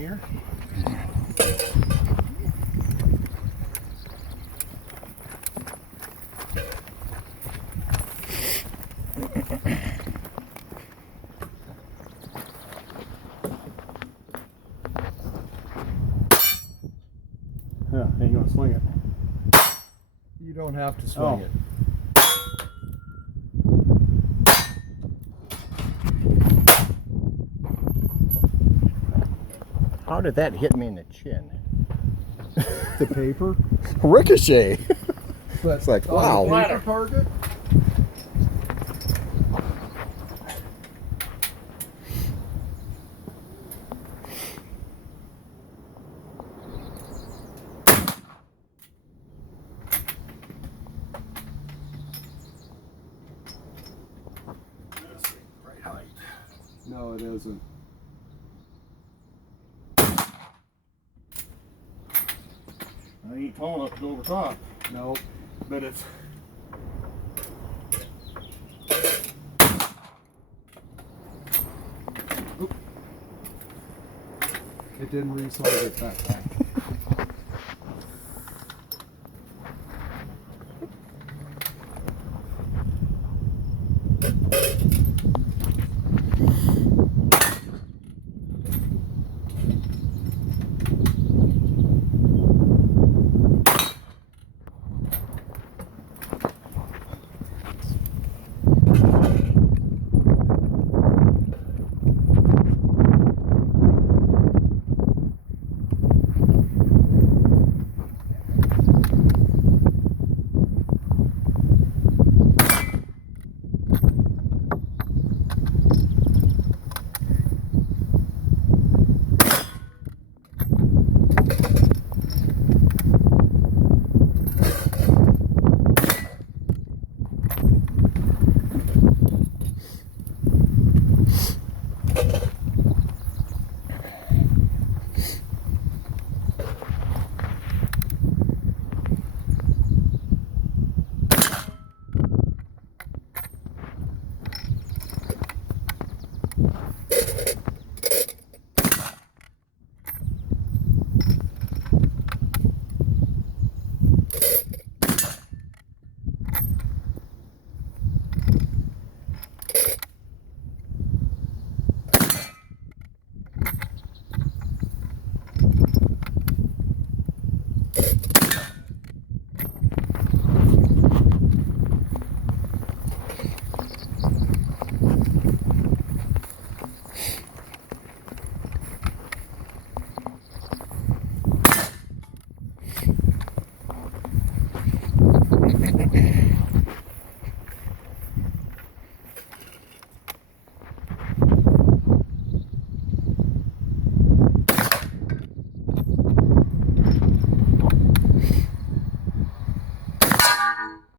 here. Yeah, ain't gonna swing it. You don't have to swing it. How did that hit me in the chin? The paper? Ricochet. But It's like, on wow. a paper target? Right height. No, it isn't. I ain't tall enough to go over top, Nope. but it's. Oop. It didn't resolve it that time.